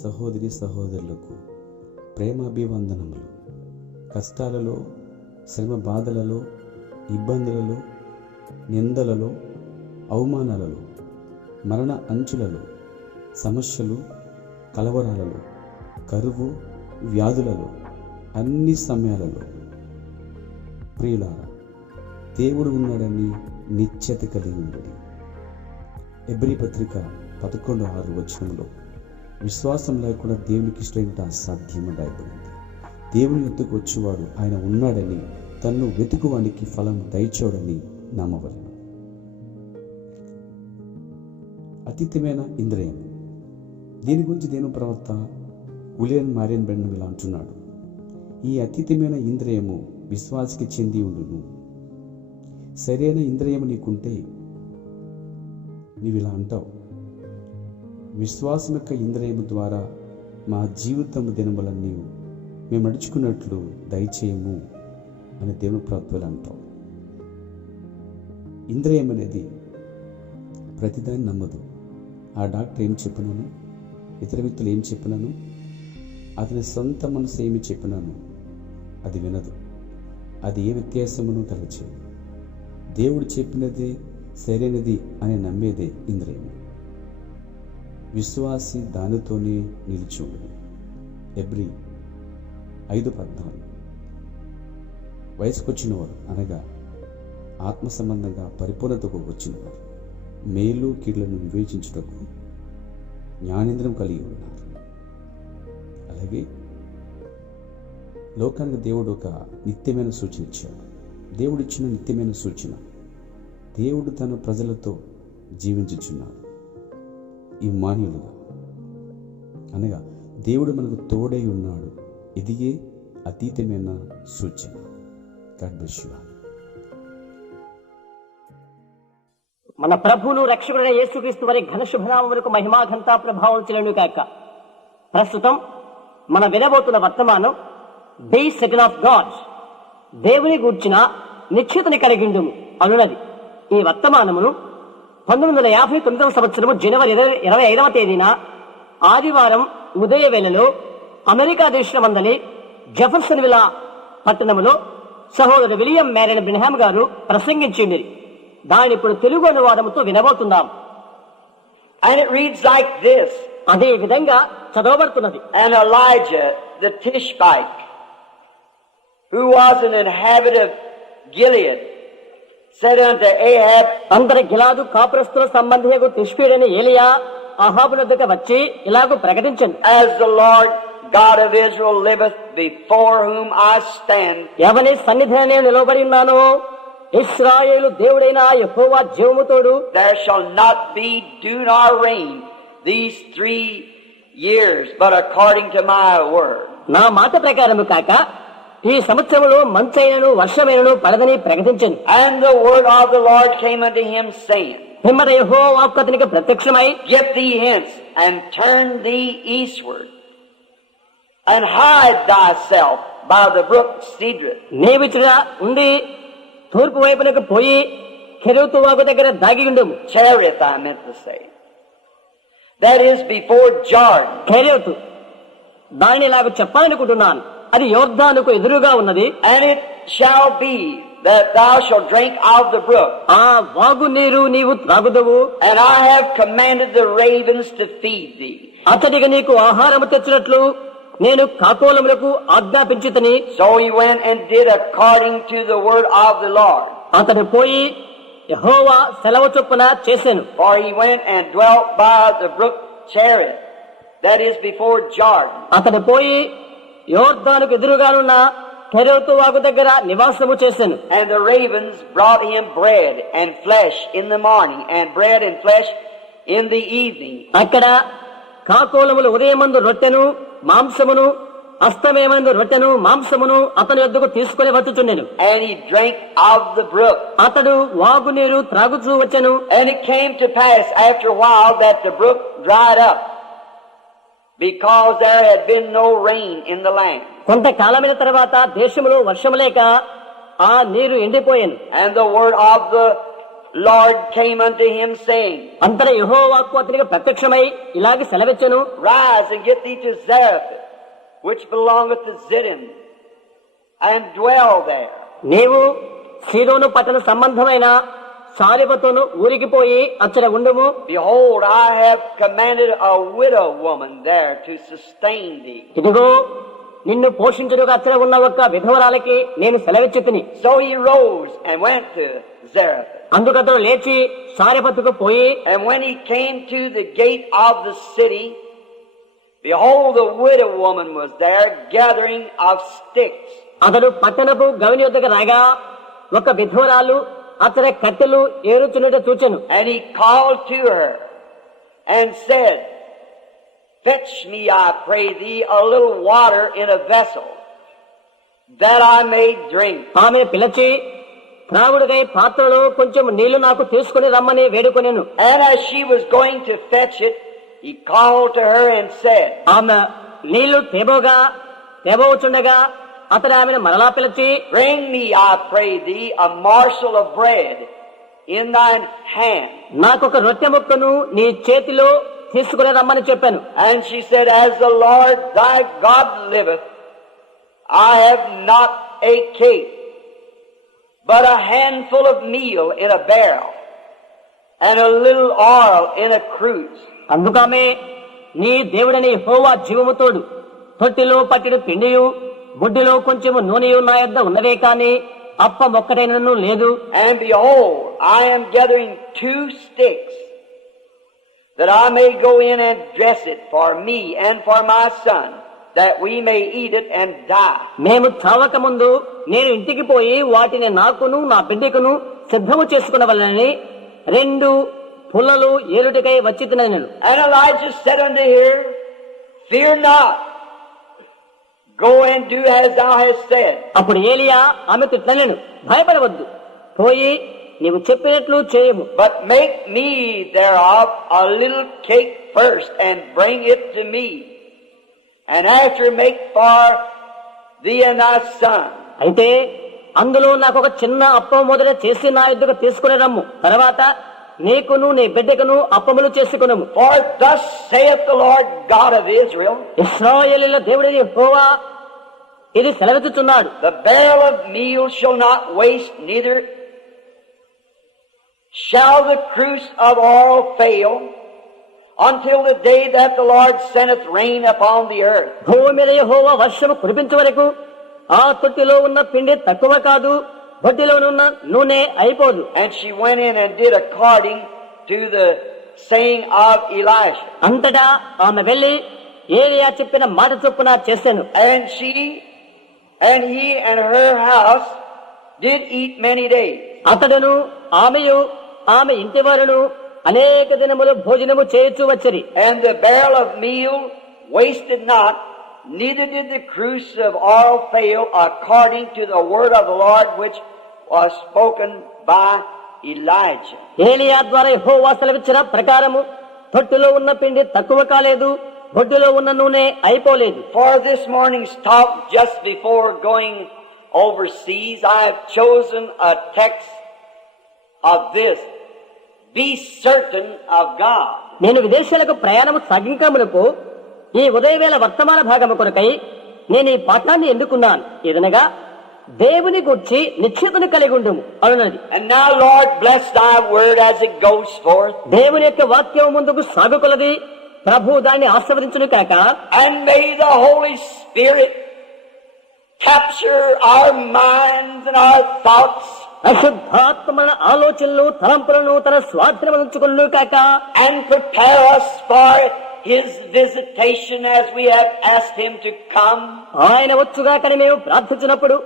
సహోదరి సహోదరులకు ప్రేమాభివందనములు. కష్టాలలో, శ్రమ బాధలలో, ఇబ్బందులలో, నిందలలో, అవమానాలలో, మరణ అంచులలో, సమస్యలు, కలవరాలలో, కరువు, వ్యాధులలో, అన్ని సమయాలలో ప్రియులారా, దేవుడు ఉన్నాడని నిశ్చయత కలిగి ఉండడు. హెబ్రీ పత్రిక 11:6 విశ్వాసం లేకుండా దేవునికి ఇష్టమైనట అసాధ్యము రాయబడింది. దేవుని యొద్దకు వచ్చేవాడు ఆయన ఉన్నాడని, తన్ను వెతుకువానికి ఫలం దయచేయడని నమ్మవలెను. అతీతమైన ఇంద్రియం. దీని గురించి దేవుని ప్రవక్త విలియం మరియన్ బ్రెన్నమ్ ఇలా అంటున్నాడు: ఈ అతీతమైన ఇంద్రియము విశ్వాసికి చెంది ఉండును. సరైన ఇంద్రియము నీకుంటే నీవు ఇలా అంటావు: విశ్వాసం యొక్క ఇంద్రియము ద్వారా మా జీవితము దినములన్నీ మేము నడుచుకున్నట్లు దయచేయము అని దేవుని ప్రవక్తలు అంటావు. ఇంద్రియం అనేది ప్రతిదాన్ని నమ్మదు. ఆ డాక్టర్ ఏం చెప్పినాను, ఇతర వ్యక్తులు ఏం చెప్పినాను, అతని సొంత మనసు ఏమి చెప్పినాను అది వినదు. అది ఏ వ్యత్యాసమును కలగచేయదు. దేవుడు చెప్పినదే సరైనది అని నమ్మేదే ఇంద్రియము. విశ్వాసి దానితోనే నిలిచి ఉండదు. హెబ్రీ 5:14 వయసుకొచ్చినవారు అనగా ఆత్మ సంబంధంగా పరిపూర్ణతకు వచ్చినవారు మేలు కీళ్లను వివేచించుటకు జ్ఞానేంద్రం కలిగి ఉన్నారు. అలాగే లోకానికి దేవుడు ఒక నిత్యమైన సూచన ఇచ్చాడు. దేవుడిచ్చిన నిత్యమైన సూచన, దేవుడు తన ప్రజలతో జీవించుచున్నాడు ఇమ్మానుయేలుగా, అనగా దేవుడు మనకు తోడై ఉన్నాడు. ఇదియే అతీతమైన సూచన. God bless you. మన ప్రభువును రక్షకుడైన యేసుక్రీస్తు వారి ఘన శుభనామములకు మహిమా ఘనతా ప్రభావం చెల్లును కాక. ప్రస్తుతం మనం వినబోతున్న వర్తమానం బీ సెటిల్ ఆఫ్ గాడ్, దేవుని గూర్చిన నిశ్చితని కలిగిండుము అనున్నది. ఈ వర్తమానమును 1959 సంవత్సరము జనవరి 25వ తేదీన ఆదివారం ఉదయ వేళలో అమెరికా దేశమందలి జెఫర్సన్ విలా పట్టణములో సహోదరు విలియం మ్యారియన్ బ్రెన్హామ్ గారు ప్రసంగించింది. దాని ఇప్పుడు Telugu అనువాదముతో వినబోతున్నాం. And it reads like this: అదే విధంగా చదవబడుతున్నది. And Elijah the Tishbite, who was an inhabitant of Gilead, said unto Ahab, అందరి గిలాదు కాపురస్తుల సంబంధియగు తిష్బీడని ఏలియా అహాబు వద్దకు వచ్చి ఇలాగూ ప్రకటించండి: As the Lord God of Israel liveth, before whom I stand, ఎవని సన్నిధిని నేను నిలబడి ఉన్నానో, ఇశ్రాయేలు దేవుడైన యెహోవా జీవముతోడు, there shall not be dew nor rain these 3 years, but according to my word. నా మాట ప్రకారము కాక ఈ సంవత్సరములో మంచైనను వర్షమైనను పడదని ప్రకటించండి. And the word of the Lord came unto him, saying, పిమ్మట యెహోవా వాక్కు అతనికి ప్రత్యక్షమై, Get thee hence, and turn thee eastward, and hide thyself by the brook Cedron. నీవిచుగా ఉండి తూర్పు వైపునకు పోయి కెరూతు వాగు దగ్గర దాగి ఉండము. Cherith, I meant to say. That is before Jordan. కెరూతు, దానిని ఇలాగ చెప్పాలనుకుంటున్నాను. అది యోర్దానుకు ఎదురుగా ఉన్నది. And it shall be that thou shalt drink of the brook. ఆ వాగు నీరు నీవు త్రాగుదవు. And I have commanded the ravens to feed thee. అతడికి నీకు ఆహారము తెచ్చినట్లు నేను కాకోలములకు ఆజ్ఞాపించితిని. So he went and did according to the word of the Lord. అతడు పోయి యెహోవా సెలవు చొప్పున చేసెను. For he went and dwelt by the brook Cherith, that is before Jordan. అతడు పోయి యోర్దానుకు ఎదురుగానున్న కెరూతు వాగు దగ్గర నివాసము చేసెను. And the ravens brought him bread and flesh in the morning, and bread and flesh in the evening. అక్కడ కాకోలములు ఉదయమందు రొట్టెను మాంసమును, అస్తమయమందు రొట్టెను మాంసమును అతని వద్దకు తీసుకుని వచ్చుచుండెను. And he drank of the brook. అతడు వాగు నీరు త్రాగుచూ వచ్చెను. And it came to pass after a while that the brook dried up, because there had been no rain in the land. కొంతకాలమైన తర్వాత దేశములో వర్షము లేక ఆ నీరు ఎండిపోయాను. And the word of the Lord came unto him, saying, అంతట యెహోవాకు అతనికి ప్రత్యక్షమై ఇలాగ సెలవిచ్చెను, Rise and get thee to Zarephath, which belongeth to Zidon, and dwell there. నీవు సీదోను పట్టణ సంబంధమైన సారెపతును ఊరికి పోయి అచ్చట ఉండుము. Behold, I have commanded a widow woman there to sustain thee. ఇదిగో నిన్ను పోషించుటకు అచ్చట ఉన్న ఒక్క విధవరాలకి నేను సెలవిచ్చి తిని. So he rose and went to Zarephath. అందుకతడు లేచి సారెపతుకు పోయి, And when he came to the gate of the city, behold, the widow woman was there gathering of sticks. అతడు పట్టణపు గవిని వద్దకు రాగా ఒక విధవరాలు అతని కట్టెలు ఏరుచున్నట్టు చూచెను. And he called to her and said, Fetch me, I pray thee, a little water in a vessel, that I may drink. ఆమె పిలిచి త్రాగుడుకై పాత్రలో కొంచెం నీళ్లు నాకు తీసుకుని రమ్మని వేడుకొనెను. And as she was going to fetch it, he called to her and said, ఆమె నీళ్లు తేబోచుండగా అతడు ఆమెను మరలా పిలిచి, Bring me, I pray thee, a morsel of bread in thine hand. నాకొక రొట్టె ముక్కను నీ చేతిలో తీసుకుని రమ్మని చెప్పాను. And she said, As the Lord thy God liveth, I have not a cake, but a handful of meal in a barrel, and a little oil in a cruse. అందుకమే నీ దేవుడని యెహోవా జీవముతోడు, తొట్టిలో పట్టిన పిండియు బుడ్డిలో కొంచెము నూనెయు నా యొద్ద ఉన్నదే కాని అప్పం ఒక్కటైనను లేదు. And behold, I am gathering 2 sticks, that I may go in and dress it for me and for my son, that we may eat it and die. మేము చావక ముందు నేను ఇంటికి పోయి వాటిని నాకును నా బిడ్డకును సిద్ధము చేసుకునవలెనని 2 పుల్లలు ఏరుటకై వచ్చి తినను. And Elijah said unto her, Fear not, go and do as thou hast said. అప్పుడు ఏలియా ఆమెతో ఇట్లనెను, భయపడవద్దు, పోయి నీవు చెప్పినట్లు చేయము. But make me thereof a little cake first, and bring it to me, and after make for thee and thy son. అయితే అందులో నాకు ఒక చిన్న అప్పం మొదట చేసి నా యొద్దకు తీసుకుని రమ్ము, తర్వాత నీకును నీ బిడ్డకును అప్పములు చేసుకునము. For thus saith the Lord God of Israel, ఇశ్రాయేలీయుల దేవుడైన యెహోవా ఇది సెలవిచ్చుచున్నాడు, The barrel of meal shall not waste, neither shall the cruse of oil fail, until the day that the Lord sendeth rain upon the earth. భూమి మీద యెహోవా వర్షము కురిపించే వరకు ఆ తొట్టిలో ఉన్న పిండి తక్కువ కాదు, బొట్టిలోనున్న నూనె అయిపోదు. And she went in and did according to the saying of Elisha. అంతటా ఆమె వెళ్లి ఏలియా చెప్పిన మాట చొప్పున చేశాను. And he and her house did eat many days. అతడును ఆమెయు ఆమె ఇంటి వారును అనేక దినములు భోజనము చేయొచ్చు వచ్చిరి. And the barrel of meal wasted not, neither did the cruse of oil fail, according to the word of the Lord which was spoken by Elijah. ఏలియా ద్వారా యెహోవా సెలవిచ్చిన ప్రకారము తొట్టిలో ఉన్న పిండి తక్కువ కాలేదు, బొడ్డులో ఉన్న నూనె అయిపోలేదు. For this morning's talk, just before going overseas, I have chosen a text of this: Be certain of God. నేను విదేశాలకు ప్రయాణము సాగింకమునకు ఈ ఉదయవేళ వర్తమాన భాగము కొరకై నేను ఈ పాఠాన్ని ఎన్నుకున్నాను. ఏదనగా దేవుని గురించి నిశ్చయతను కలిగి ఉండుము అన్నది. And now, Lord, bless thy word as it goes forth. దేవుని యొక్క వాక్యం ముందుకు సాగుకొలది, ప్రభు దాన్ని ఆశీర్వదించును కాక. And may the Holy Spirit capture our minds and our thoughts, అశుద్ధాత్మ మన ఆలోచనలు తలంపులను తన స్వాధీనముంచుకొను కాక. and prepare us for His visitation as we have asked Him to come. ఆయన వచ్చుగాకని మేము ప్రార్థించినప్పుడు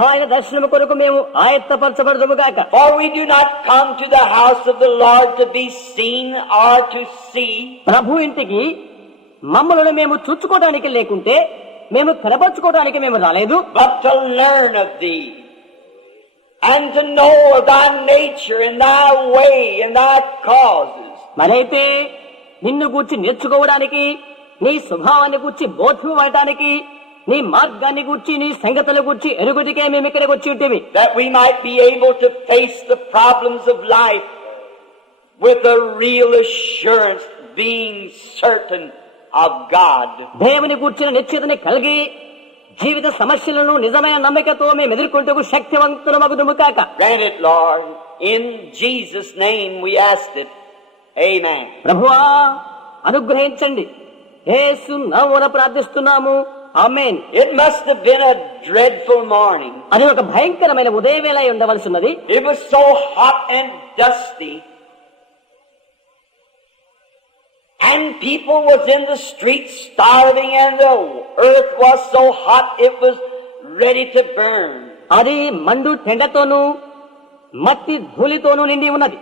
ఆయన దర్శనము కొరకు మేము ఆయత్తపరచబడదుము గాక. For we do not come to the house of the Lord to be seen or to see, ప్రభు ఇంటికి మమ్మలను మేము చూచుకోవడానికి లేకుంటే మేము కనపరుచుకోవడానికి మేము రాలేదు, but to learn of Thee, and to know of Thy nature and Thy way and Thy causes. మరైతే నిన్ను గూర్చి నేర్చుకోవడానికి, నీ స్వభావాన్ని గూర్చి బోధపడటానికి, నీ మార్గాన్ని గూర్చి నీ సంగతుల గూర్చి ఎరుగుటికే మేము ఇక్కడికి వచ్చి ఉంటేవి. that we might be able to face the problems of life with a real assurance, being certain of God. దేవుని గూర్చిన నిశ్చితని కలిగి జీవిత సమస్యలను నిజమైన నమ్మికతో మేము ఎదుర్కొంటూ శక్తివంతులమగుదుము కాక. Grant it, Lord. In Jesus' name we asked it. Amen. ప్రభువా అనుగ్రహించండి, యేసు నామమున ప్రార్థిస్తున్నాము. ఆమేన్. It must have been a dreadful morning. అది ఒక భయంకరమైన ఉదయవేళ అయి ఉండవలసి ఉన్నది. It was so hot and dusty, and people was in the streets starving, and the earth was so hot it was ready to burn. అది మండు టెండతోనూ మట్టి ధూళితోనూ నిండి ఉన్నది.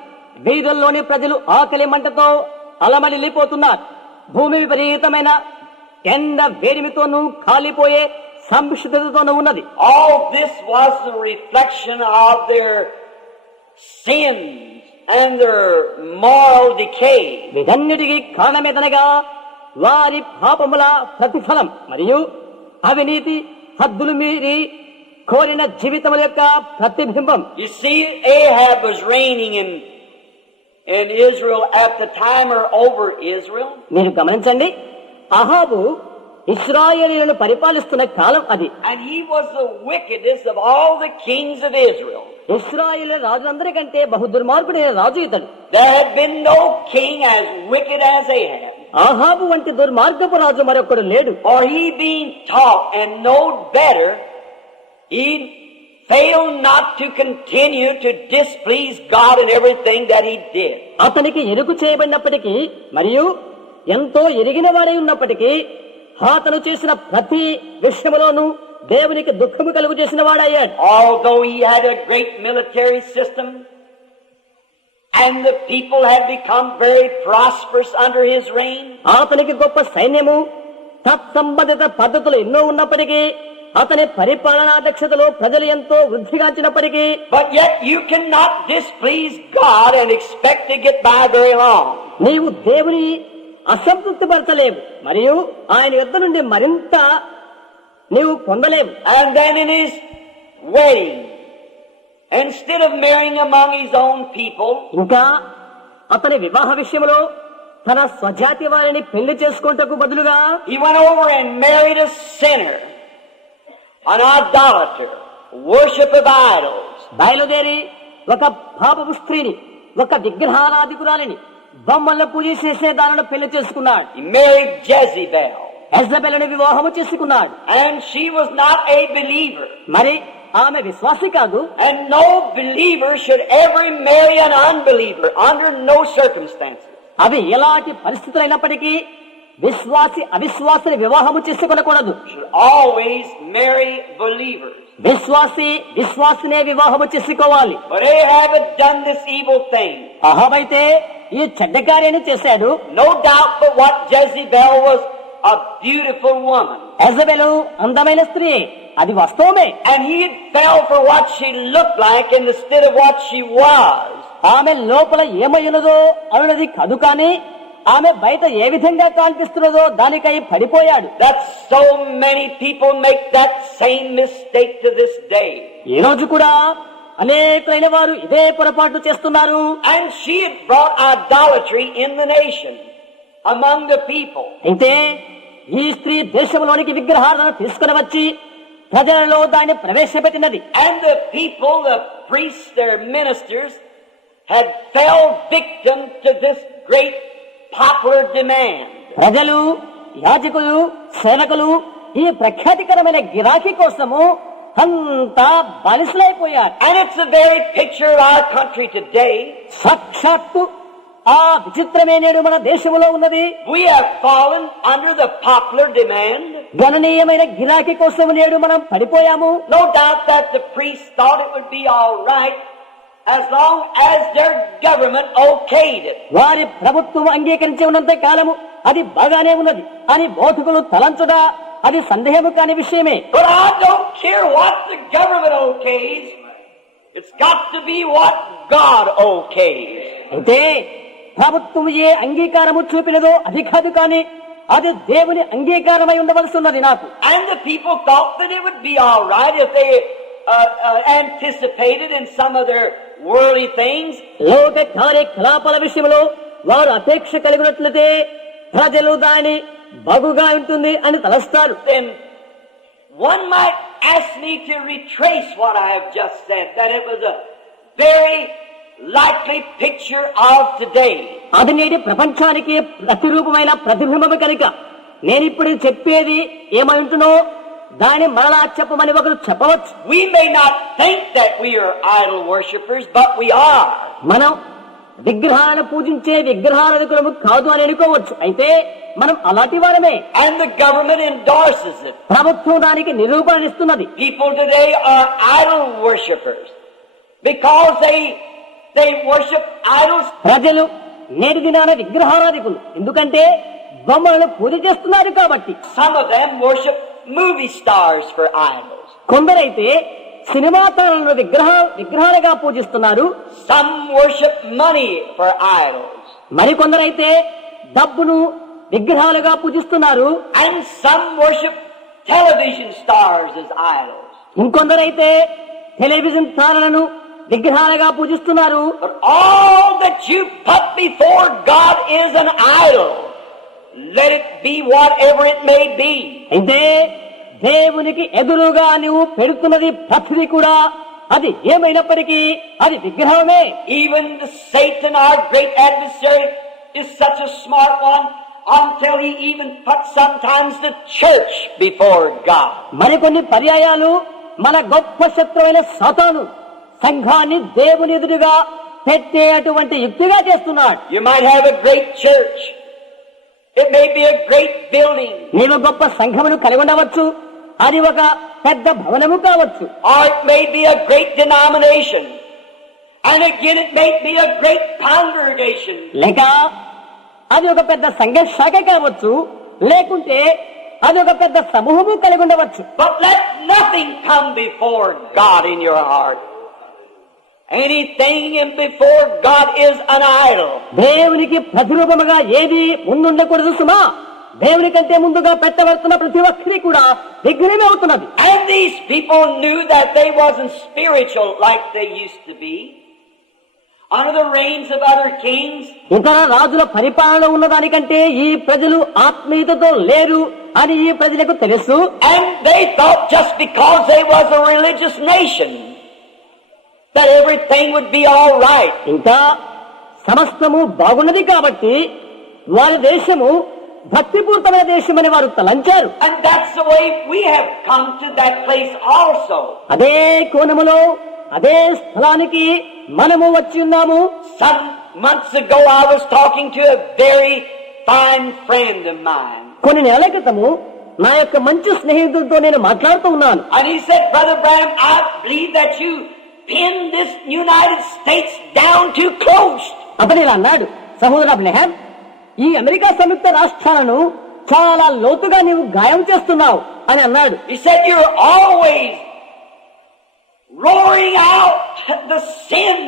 వీధుల్లోని ప్రజలు ఆకలి మంటతో అలమలిల్లిపోతున్నారు. భూమి విపరీతమైన ఎండ వేడిమితోనూ కాలిపోయే సంశుద్ధతతోనూ ఉన్నది. All this was the reflection of their sins and their moral decay. వీటన్నిటికీ కారణమేదనగా వారి పాపముల ప్రతిఫలం మరియు అవినీతి హద్దులు మీరి కోరిన జీవితముల యొక్క ప్రతిబింబం. You see, Ahab was reigning in Israel at the time, or over Israel. మీరు గమనించండి, అహాబు ఇశ్రాయేలీయులను పరిపాలిస్తున్న కాలం అది. And he was the wickedest of all the kings of Israel. ఇశ్రాయేలు రాజులందరికంటే బహు దుర్మార్గుడైన రాజు ఇతడు. There had been no king as wicked as Ahab. అహాబు వంటి దుర్మార్గపు రాజు మరొకడు లేడు. For he being taught and known better, he failed not to continue to displease God in everything that he did. అతనికి ఎరుగు చేయబడినప్పటికీ మరియు ఎంతో ఎరిగిన వాడై ఉన్నప్పటికీ అతను చేసిన ప్రతి విషయంలోనూ దేవునికి దుఃఖము కలుగు చేసిన వాడయ్యాడు. Although he had a great military system and the people had become very prosperous under his reign, అతనికి గొప్ప సైన్యము తత్సంబంధిత పద్ధతులు ఎన్నో ఉన్నప్పటికీ అతని పరిపాలనా దక్షతలో ప్రజలు ఎంతో వృద్ధిగాంచినప్పటికీ, but yet you cannot displease God and expect to get by very long. నీవు దేవుని అసంతృప్తిపరచలేవు మరియు ఆయన యుద్ధ నుండి మరింత నీవు పొందలేవు. And then in his wedding, instead of marrying among his own people, ఇంకా అతని వివాహ విషయంలో తన స్వజాతి వారిని పెళ్లి చేసుకుంటకు బదులుగా he went over and married a sinner, an idolater, worship of idols. బయలుదేరి ఒక పాపపు స్త్రీని, ఒక విగ్రహారాధికురాలిని, బొమ్మలను పూజ చేసే దానిని పెళ్లి చేసుకున్నాడు. He married Jezebel, యెజబెలుని వివాహము చేసుకున్నాడు. and she was not a believer. మరి ఆమె విశ్వాసి కాదు. And no believer should ever marry an unbeliever under no circumstances. అవి ఎలాంటి పరిస్థితులైనప్పటికీ విశ్వాసి అవిశ్వాసిని వివాహము చేసుకొనకూడదు. Should always marry believers. విశ్వాసి విశ్వాసినే వివాహము చేసుకోవాలి. But Ahab had done this evil thing. అహాబైతే ఈ చెడ్డ కార్యాన్ని చేశాడు. No doubt but what Jezebel was a beautiful woman. యెజబెలు అందమైన స్త్రీ, అది వాస్తవమే. And he had fell for what she looked like instead of what she was. ఆమె లోపల ఏమయ్యున్నదో అన్నది కాదు, కానీ ఆమె బయట ఏ విధంగా కనిపిస్తున్నదో దానికై పడిపోయాడు. That so many people make that same mistake to this day. ఈ రోజు కూడా అనేకైన వారు ఇదే పొరపాటు చేస్తున్నారు. And she had brought idolatry in the nation, among the people. అయితే ఈ స్త్రీ దేశంలోనికి విగ్రహాలను తీసుకుని వచ్చి ప్రజలలో దాన్ని ప్రవేశపెట్టినది. And the people, the priests, their ministers, had fell victim to this great popular demand. ప్రజలు, యాజకులు, సేవకులు ఈ ప్రఖ్యాతికరమైన గిరాకీ కోసము అంతా బానిసలైపోయారు. And it's the very picture of our country today. సాక్షాత్తు ఆ విచిత్రమే నేడు మన దేశంలో ఉన్నది. We have fallen under the popular demand. గణనీయమైన గిరాకీ కోసం నేడు మనం పడిపోయాము. No doubt that the priests thought it would be all right as long as their government okayed it. వారి ప్రభుత్వం అంగీకరించి ఉన్నంత కాలము అది బాగానే ఉన్నది అని బోధకులు తలంచుట అది సందేహము కాని విషయమే. But I don't care what the government okays. It's got to be what God okays. అయితే ప్రభుత్వం ఏ అంగీకారము చూపినదో అది కాదు, కానీ అది దేవుని అంగీకారమై ఉండవలసి ఉన్నది నాకు. And the people thought that it would be all right if they anticipated in some of their worldly things. లోక కార్యకలాపాల విషయంలో వారు అపేక్ష కలిగినట్లయితే ప్రజలు దాని బాగుగా ఉంటుంది అని తలస్తారు. Then one might ask me to retrace what I have just said, that it was a very likely picture of today. అది నేటి ప్రపంచానికి ప్రతిరూపమైన ప్రతిబింబము కనుక నేనిప్పుడు చెప్పేది ఏమై ఉంటునో దాని మరలా చెప్పమని ఒకరు చెప్పవచ్చు. We may not think that we are idol worshippers, but we are. మనం విగ్రహాలను పూజించే విగ్రహారాధకులము కాదు అని అనుకోవచ్చు, అయితే మనం అలాంటి వారమే. And the government endorses it. ప్రభుత్వం దానికి నిరూపణనిస్తున్నది. People today are idol worshippers because they worship idols. ప్రజలు నేటి దినాన విగ్రహారాధికులు, ఎందుకంటే బొమ్మలను పూజ చేస్తున్నారు కాబట్టి. Some of them worship movie stars for idols. కొందరైతే సినిమా తారలను విగ్రహాలుగా పూజిస్తున్నారు. Some worship money for idols. మరికొందరైతే డబ్బును విగ్రహాలుగా పూజిస్తున్నారు. And some worship television stars as idols. ఇంకొందరైతే టెలివిజన్ తారలను విగ్రహాలుగా పూజిస్తున్నారు. But all that you put before God is an idol. Let it be whatever it may be. అయితే దేవునికి ఎదురుగా నువ్వు పెడుతున్నది ప్రతిదీ కూడా అది ఏమైనప్పటికీ అది విగ్రహమే. Even the Satan, our great adversary, is such a smart one until he even puts sometimes the church before God. మరికొన్ని పర్యాయాలు మన గొప్ప శత్రువైన సాతాను సంఘాన్ని దేవుని ఎదురుగా పెట్టే అటువంటి యుక్తిగా చేస్తున్నాడు. You might have a great church. It may be a great building. నీవు గొప్ప సంఘమును కలిగి ఉండవచ్చు, అది ఒక పెద్ద భవనము కావచ్చు. Or it may be a great denomination. And again it may be a great congregation. లేక అది ఒక పెద్ద సంఘ శాఖ కావచ్చు, లేకుంటే అది ఒక పెద్ద సమూహము కలిగి ఉండవచ్చు. But let nothing come before God in your heart. Anything in before God is an idol. దేవునికి ప్రతిరూపముగా ఏది ముందుండకూడదు సుమా. దేవుని కంటే ముందుగా పెట్టబడుతున్న ప్రతి ఒక్కరి కూడా విగ్రహమే అవుతున్నది. And these people knew that they wasn't spiritual like they used to be. Under the reigns of other kings. ఇతర రాజుల పరిపాలన ఉన్నదానికంటే ఈ ప్రజలు ఆత్మీయతతో లేరు అని ఈ ప్రజలకు తెలుసు. And they thought just because they was a religious nation that everything would be all right. ఇంకా సమస్తము బాగున్నది కాబట్టి వారి దేశము భక్తిపూర్తమైన దేశమని వారు తలంచారు. And that's the way we have come to that place also. అదే కోణములో అదే స్థలానికి మనము వచ్చి ఉన్నాము. Some months ago I was talking to a very fine friend of mine. కొన్ని నెలల క్రితము నా యొక్క మంచి స్నేహితులతో నేను మాట్లాడుతూ ఉన్నాను. And he said, Brother Branham, I believe that you pinned this United States down too close. అతను ఇలా అన్నాడు, సహోదర అబ్రహాం, ఈ అమెరికా సంయుక్త రాష్ట్రాలను చాలా లోతుగా నీవు గాయం చేస్తున్నావు అని అన్నాడు. He said, you're always roaring out the sin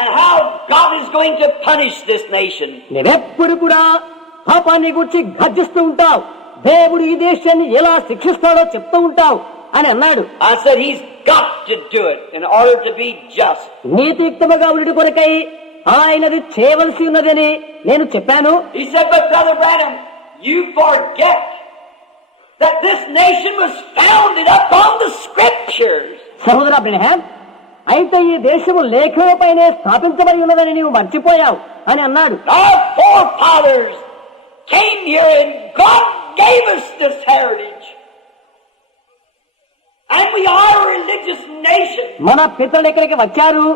and how God is going to punish this nation. నీవెప్పుడు కూడా పాపాన్ని గురించి గర్జిస్తూ ఉంటావు, దేవుడు ఈ దేశాన్ని ఎలా శిక్షిస్తాడో చెప్తూ ఉంటావు అని అన్నాడు. I said, he's got to do it in order to be just. నీతియుక్తముగా ఉండి కొరకై ఆయనది చేయవలసి ఉన్నదని నేను చెప్పాను. He said, but Brother Branham, you forget that this nation was founded upon the scriptures. సహోదర అబ్రహాం, అయితే ఈ దేశము లేఖలపైనే స్థాపించబడి ఉన్నదని నీవు మర్చిపోయావు అని అన్నాడు. Our forefathers came here and God gave us this heritage. And we are a religious nation. మన పితరులు ఇక్కడికి వచ్చారు,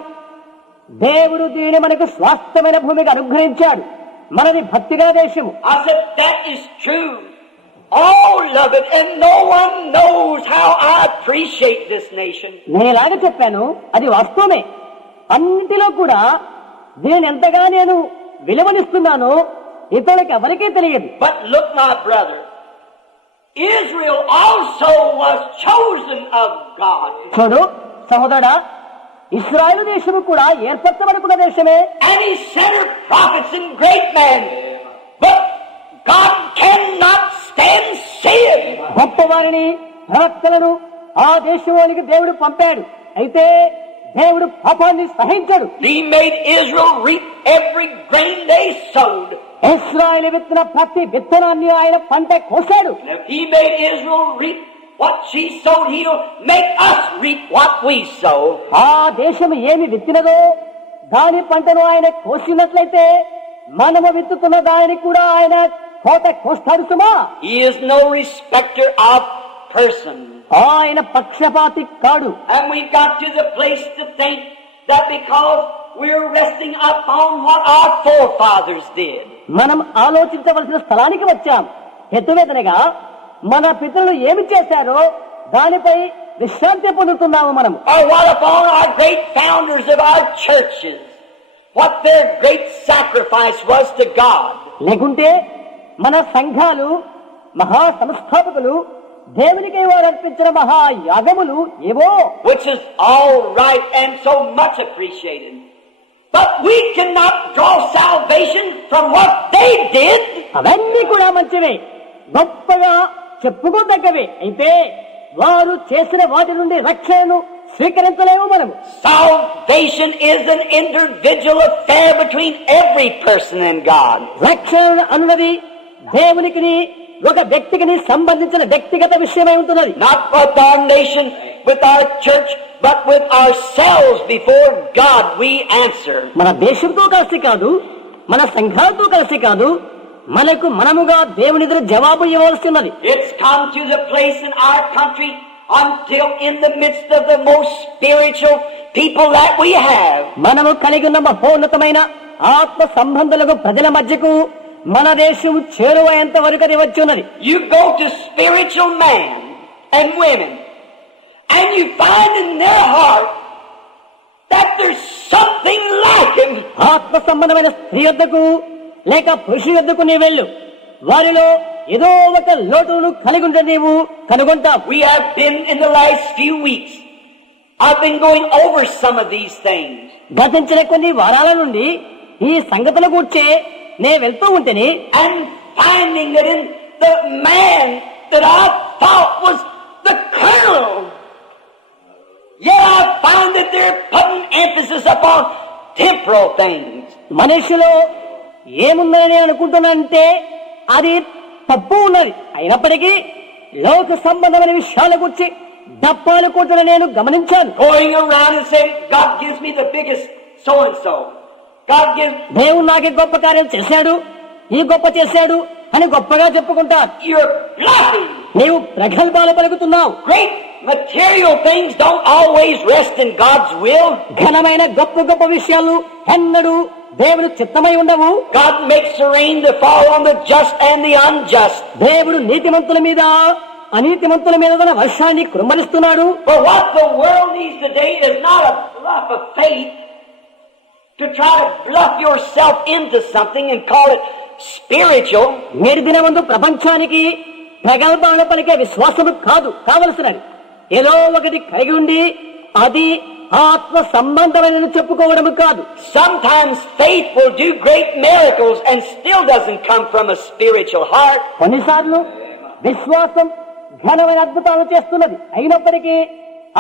దేవుడు దీనిని మనకు స్వాస్థ్యమైన భూమికి అనుగ్రహించాడు, మనది భక్తిగల దేశము. I said, that is true. All love it, and no one knows how I appreciate this nation. నేను ఇలాగ చెప్పాను, అది వాస్తవమే. అన్నింటిలో కూడా దీనిని ఎంతగా నేను విలువనిస్తున్నానో ఇతరులకు ఎవరికీ తెలియదు. But look, my brother, Israel also was chosen of God. చూడు సహోదరా, ఇశ్రాయేలు దేశము కూడా ఏర్పరచబడుకున్న దేశమే. And he sent her prophets and great men. But God cannot గొప్పవారిని ప్రవక్తలను ఆ దేశంలోనికి దేవుడు పంపాడు. అయితే దేవుడు పాపాన్ని సహించాడు. He made Israel reap every grain they sowed. ఇశ్రాయేలు విత్తిన ప్రతి విత్తనాన్ని ఆయన పంట కోసాడు. And if He made Israel reap what she sowed, He'll make us reap what we sow. ఆ దేశం ఏమి విత్తినదో దాని పంటను ఆయన కోసినట్లయితే మనము విత్తుతున్న దానిని కూడా ఆయన కోత కోస్తాడు సుమా. He is no respecter of person. ఆయన పక్షపాతి కాడు. And we've got to the place to think that because we're resting upon what our forefathers did. మనం ఆలోచించవలసిన స్థలానికి వచ్చాం. హెతువేదనగా మన పితరులు ఏమి చేశారో దానిపై విశ్రాంతి పొందుతున్నాము మనము. Or what upon our great founders of our churches, what their great sacrifice was to God. లేకుంటే మన సంఘాలు మహా సంస్థాపకులు దేవునికి వారు అర్పించిన మహాయాగములు ఏవో, Which is all right and so much appreciated. But we cannot draw salvation from what they did. అవన్నీ కూడా మంచివే, గొప్పగా చెప్పుకోదగ్గవే. అయితే వారు చేసిన వాటి నుండి రక్షణను స్వీకరించలేము మనము. Salvation is an individual affair between every person and God. రక్షణ అన్నది దేవునికి ఒక వ్యక్తికి సంబంధించిన వ్యక్తిగత విషయమై ఉంటున్నది. Not with our nation, with our church, but with ourselves before God we answer. మన దేశంతో కలిసి కాదు, మన సంఘాలతో కలిసి కాదు, మనకు మనముగా దేవుని ఎదురు జవాబు ఇవ్వవలసి ఉన్నది. It's come to the place in our country until in the midst of the most spiritual people that we have. మనము కలిగి ఉన్న మహోన్నతమైన ఆత్మ సంబంధులకు ప్రజల మధ్యకు మన దేశం చేరువయ్యేంత వరకు అది వచ్చి ఉన్నది. You go to spiritual men and women and you find in their heart that there's something like him. ఆత్మ సంబంధమైన స్త్రీ వద్దకు లేక పురుషుని వద్దకు నీ వెళ్ళు, వారిలో ఏదో ఒక లోటును కలిగి ఉంటే నీవు కనుగొంటావు. We have been in the last few weeks. I've been going over some of these things. గతించిన కొన్ని వారాల నుండి ఈ సంగతుల కూర్చే నే వెళ్తూ ఉంటేనే And finding that in the man that I thought was the colonel, yet I find that they're putting emphasis upon temporal things. మనిషిలో ఏముందని అనుకుంటున్నానంటే అది తప్పు ఉన్నది. అయినప్పటికీ లోక సంబంధమైన విషయాల గురించి దప్పాలు కొట్టడం నేను గమనించాను. Going around and saying, God gives me the biggest so-and-so. God gives... దేవుడు నాకు ఈ గొప్ప కార్యం చేశాడు, ఈ గొప్ప చేశాడు అని గొప్పగా చెప్పుకుంటారు. You're bluffing. నీవు ప్రగల్భాలు పలుకుతున్నావు. Great material things don't always rest in God's will. ఘనమైన గొప్ప గొప్ప విషయాలు ఎన్నడూ దేవుడు చిత్తమై ఉండవు. God makes the rain to fall on the just and the unjust. దేవుడు నీతిమంతుల మీద అనీతిమంతుల మీద తన వర్షాన్ని కుమ్మరిస్తున్నాడు. But what the world needs today is not a bluff of faith to try to bluff yourself into something and call it spiritual. నేటి దినమందు ప్రపంచానికి ప్రగల్భాలు పలికే విశ్వాసము కాదు కావలసినది. ఏదో ఒకటి కలిగి ఉండి అది ఆత్మ సంబంధమైన చెప్పుకోవడం కాదు. Sometimes faith will do great miracles and still doesn't come from a spiritual heart. కొన్నిసార్లు విశ్వాసం ఘనమైన అద్భుతాలు చేస్తున్నది, అయినప్పటికీ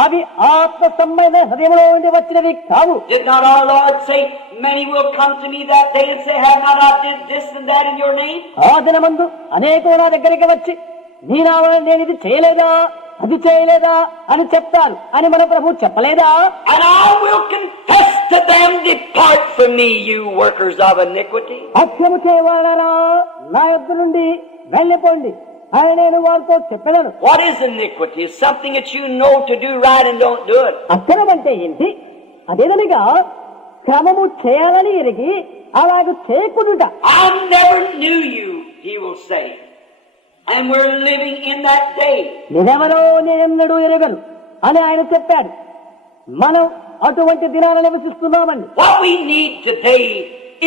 అవి ఆత్మ సంబంధ హృదయంలో ఉండి వచ్చినవి కావు. Did not our Lord say, many will come to me that day and say, have not I did this and that in your name? ఆ దినమందు అనేకులు నా దగ్గరికి వచ్చి నీ నామమున నేను ఇది చేయలేదా అది చేయలేదా అని చెప్తారు అని మన ప్రభు చెప్పలేదా? And I will confess to them, depart from me, you workers of iniquity. అక్రము చేయవాలారా నా యొద్ద నుండి వెళ్ళిపోండి అని నేను వారితో చెప్పెదను. What is iniquity? It's something that you know to do right and don't do it. అక్రమం అంటే ఏంటి? అదేదనగా క్రమము చేయాలని ఎరిగి అలాగ చేయకుండా. I never knew you, he will say. And we're living in that day. నేనెవరో నేనెన్నడూ ఎరగను అని ఆయన చెప్పాడు. మనం అటువంటి దినాలు నివసిస్తున్నామండి. What we need today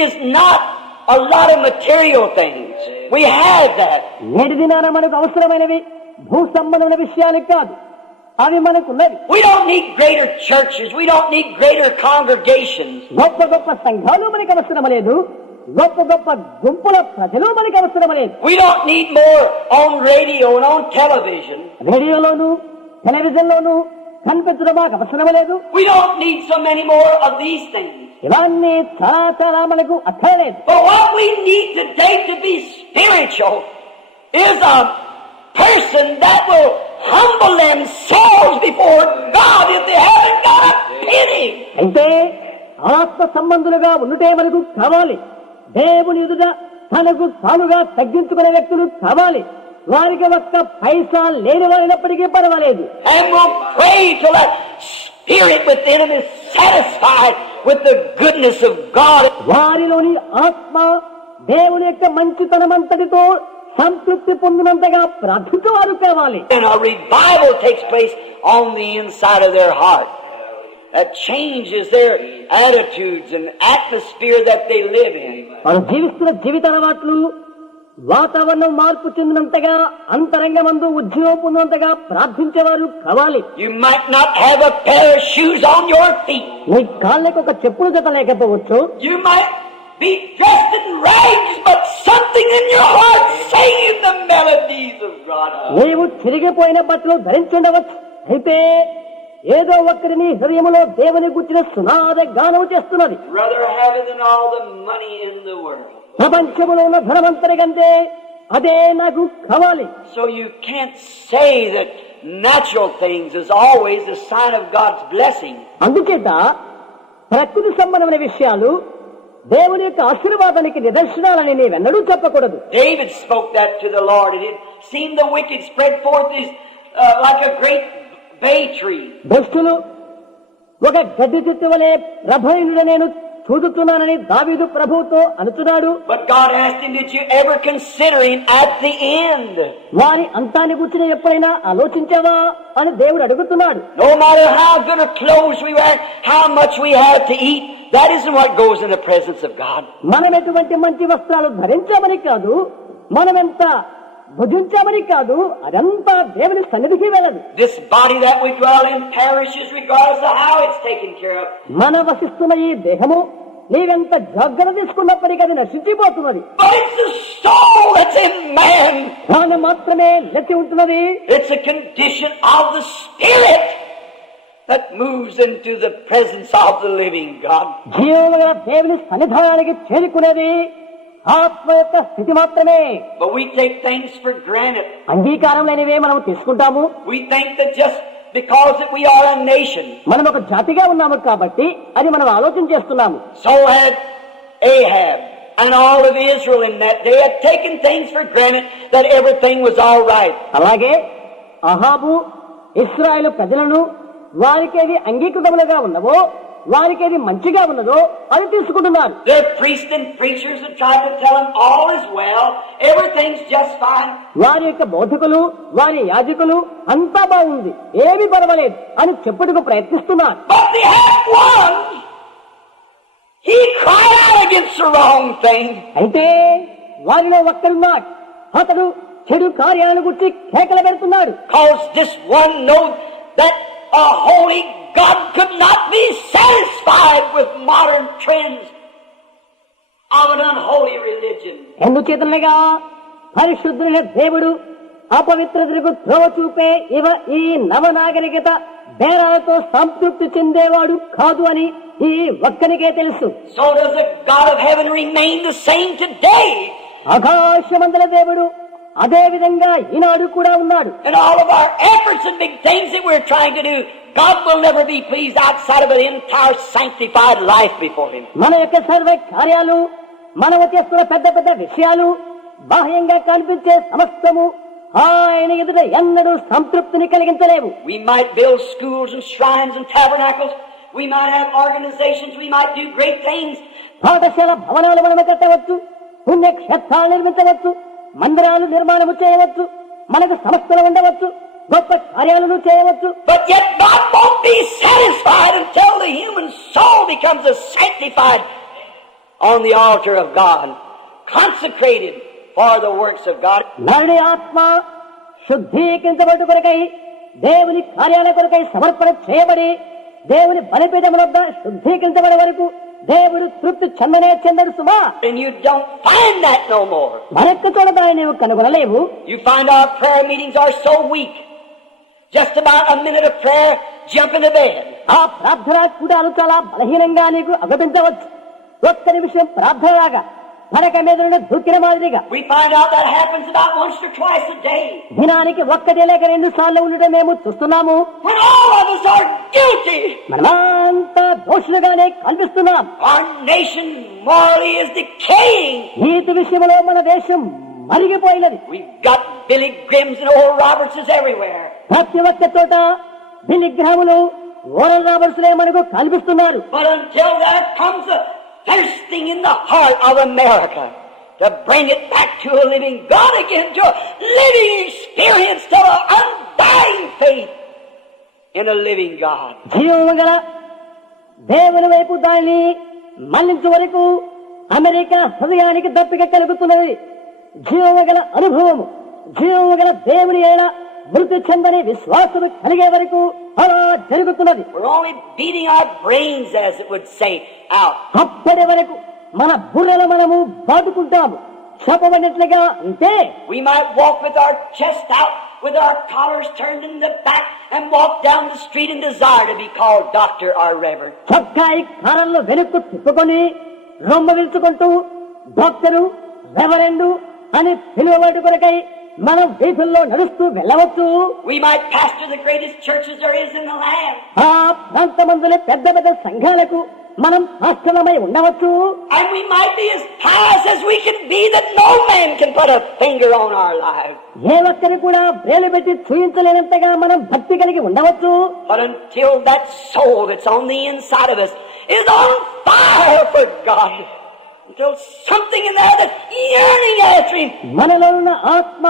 is not a lot of material things. We have that. నేటి దినాన మనకు అవసరమైనవి భూ సంబంధమైన విషయాలు కాదు, అవి మనకున్నవి. We don't need greater churches. We don't need greater congregations. గొప్ప గొప్ప సంఘాలు మనకు అవసరం లేదు, గొప్ప గొప్ప గుంపుల ప్రజలు మనకి అవసరం లేదు. We don't need more on radio and on television. రేడియోలోను టెలివిజన్లోను కనిపించడం మాకు అవసరం లేదు. We don't need so many more of these things. ఇవన్నీ చాలా చాలా మనకు అక్కర్లేదు. But what we need today to be spiritual is a person that will humble themselves before God if they haven't got a penny. అయితే ఆత్మ సంబంధులుగా ఉండుటే మనకు కావాలి. దేవుని ఎదుట తనకు తానుగా తగ్గించుకునే వ్యక్తులు కావాలి. వారికి ఒక్క పైసా లేని వారినప్పటికీ పర్వాలేదు. And we'll pray till that spirit within them is satisfied with the goodness of God. వారిలోని ఆత్మ దేవుని యొక్క మంచితనమంతటితో సంతృప్తి పొందినంతగా ప్రార్థించేవారు కావాలి. And a revival takes place on the inside of their heart that changes their attitudes and atmosphere that they live in. వారు జీవిస్తున్న జీవిత అలవాట్లు వాతావరణం మార్పు చెందినంతగా అంతరంగమందు ఉద్యోగం పొందినంతగా ప్రార్థించేవారు కావాలి. You might not have a pair of shoes on your feet. నీ కాళ్ళకి ఒక చెప్పులు జత లేకపోవచ్చు. You might be dressed in rags, but something in your heart singing the melodies of God. నీవు చిరిగిపోయిన బట్టలు ధరించుండవచ్చు. అయితే ఏదో ఒక్కరిని హృదయములో దేవుని గుర్చిన సునాద గానం చేస్తున్నది. Rather have it than all the money in the world. ప్రపంచములో ఉన్న ధనవంతరి కంటే అదే నాకు కావాలి. So you can't say that natural things is always a sign of God's blessing. అందుచేత ప్రకృతి సంబంధమైన విషయాలు దేవుని యొక్క ఆశీర్వాదానికి నిదర్శనాలని నీవెన్నడూ చెప్పకూడదు. David spoke that to the Lord, and it seemed the wicked spread forth like a great bay tree. దుష్టులు ఒక గడ్డి చెట్టు వలె ప్రభయునుడ నేను చూదుతున్నానని దావీదు ప్రభువుతో అనుచున్నాడు. But God asked him, did you ever consider him at the end? వారి అంతాన్ని గుర్చిన ఎప్పుడైనా ఆలోచించావా అని దేవుడు అడుగుతున్నాడు. No matter how good of clothes we wear, how much we have to eat, that isn't what goes in the presence of God. మనం ఎటువంటి మంచి వస్త్రాలు ధరించామని కాదు, మనం ఎంత భుజించామని కాదు, అదంతా దేవుని సన్నిధికి వెళ్ళదు. This body that we dwell in perishes regardless of how it's taken care of. మన వసిస్తున్న ఈ దేహము నీవెంత జాగ్రత్త తీసుకున్నప్పటికీ అది నశించిపోతున్నది. But it's the soul that's in man. ప్రాణం మాత్రమే లెక్కి ఉంటున్నది. It's a condition of the spirit that moves into the presence of the living God. జీవముగల దేవుని సన్నిధానానికి చేరుకునేది ఆత్మ యొక్క స్థితి మాత్రమే. But we take things for granted. అంగీకారం లేనివే మనం తీసుకుంటాము. We think that just because that we are a nation. మనం ఒక జాతిగా ఉన్నాము కాబట్టి అది మనం ఆలోచన చేస్తున్నాము. So had Ahab and all of Israel in that day had taken things for granted that everything was all right. అలాగే అహాబు ఇశ్రాయేలు ప్రజలను వారికేది అంగీకృతములుగా ఉన్నవో వారికేది మంచిగా ఉన్నదో అది తీసుకుంటున్నారు. Their priests and preachers had tried to tell them all is well, everything's just fine. వారి యొక్క బోధకులు వారి యాజకులు అంతా బాగుంది, ఏమీ పర్వాలేదు అని చెప్పుటకు ప్రయత్నిస్తున్నారు. But they had one. He cried out against the wrong thing. అయితే వారిలో ఒక్కరున్నాడు, అతడు చెడు కార్యాలను గురించి కేకలు పెడుతున్నాడు. Because this one knows that a holy God could not be satisfied with modern trends of an unholy religion. ఎందుచేతనగా పరిశుద్ధులైన దేవుడు అపవిత్రతకు త్రోవ చూపే ఈ నవనాగరికత బేరాలతో సంతృప్తి చెందేవాడు కాదు అని ఈ ఒక్కనికే తెలుసు. So does the God of heaven remain the same today? ఆకాశమందల దేవుడు అదే విధంగా ఈనాడు కూడా ఉన్నాడు. And all of our efforts and big things that we're trying to do, God will never be pleased outside of an entire sanctified life before Him. మన యొక్క సర్వ కార్యాలు, మనము చేస్తున్న పెద్ద పెద్ద విషయాలు, బాహ్యంగా కనిపించే సమస్తము ఆయన ఎదుట ఎన్నడూ సంతృప్తిని కలిగించలేవు. We might build schools and shrines and tabernacles. We might have organizations. We might do great things. పాఠశాల భవనాలు మనము కట్టవచ్చు, పుణ్యక్షేత్రాలు నిర్మించవచ్చు, మందిరాలు నిర్మాణము చేయవచ్చు, మనకు సంస్థలు ఉండవచ్చు, గొప్ప కార్యాలను చేయవచ్చు. But yet God won't be satisfied until the human soul becomes a sanctified on the altar of God, consecrated for the works of God. నరుని ఆత్మ శుద్ధీకరించబడు కొరకై, దేవుని కార్యాల కొరకై సమర్పణ చేయబడి, దేవుని బలిపీఠం వద్ద శుద్ధీకరించబడే వరకు దేవుడు తృప్తి చెందనే చెందడు సుమా. And you don't find that no more. మరొక్క చోట దాన్ని నీవు కనుగొనలేవు. You find our prayer meetings are so weak. Just about a minute of prayer, jump into bed. ఆ ప్రార్థన కూడాలు చాలా బలహీనంగా నీకు అగపించవచ్చు. ఒక్క నిమిషం ప్రార్థనలాగా పడక మీద నుండి దూకిన మాదిరిగా. We find out that happens about once or twice a day. దినానికి ఒక్కటే లేక 2 సార్లు ఉండటం మేము చూస్తున్నాము. When all of us are guilty. మనమంతా దోషులుగానే కనిపిస్తున్నాం. Our nation morally is decaying. నీతి విషయంలో మన దేశం మరిగిపోయినది. We've got Billy Grahams and Oral Robertses everywhere. ప్రతి ఒక్క చోట బిలిగ్రాములు ఓరల్ రాబర్ట్స్లే మనకు కనిపిస్తున్నారు. But until there comes a thirsting in the heart of America to bring it back to a living God again, to a living experience, to an undying faith in a living God. జీవము గల దేవుని వైపు దానిని మళ్లించే వరకు America హృదయానికి దప్పిక కలుగుతున్నది. జీవము గల అనుభవము, జీవము గల దేవుని అయిన మృతి చెందని విశ్వాసము కలిగే వరకు అలా జరుగుతున్నది. We're only beating our brains, as it would say, out. అప్పటి వరకు మన బుర్రలు మనము బాదుకుంటాము. చెప్పబడినట్లుగా అంటే We might walk with our chest out, with our collars turned in the back, and walk down the street and desire to be called doctor or reverend. చొక్కాయి కారల్లో వెనుక్కు తిప్పుకొని రొమ్మ విలుచుకుంటూ doctor రెవరెండు అని పిలువబడి కొరకై మనం వీధుల్లో నడుస్తూ వెళ్ళవచ్చు. We might pastor the greatest churches there is in the land. ఆ ప్రాంతమందుల పెద్ద పెద్ద సంఘాలకు మనం పాస్టర్లమై ఉండవచ్చు. And we might be as pious as we can be, that no man can put a finger on our lives. ఏ ఒక్కరి కూడా వేలు పెట్టి చూయించలేనంతగా మనం భక్తి కలిగి ఉండవచ్చు. But until that soul that's on the inside of us is on fire for God, until something in there that's yearning after Him, మనలో ఉన్న ఆత్మ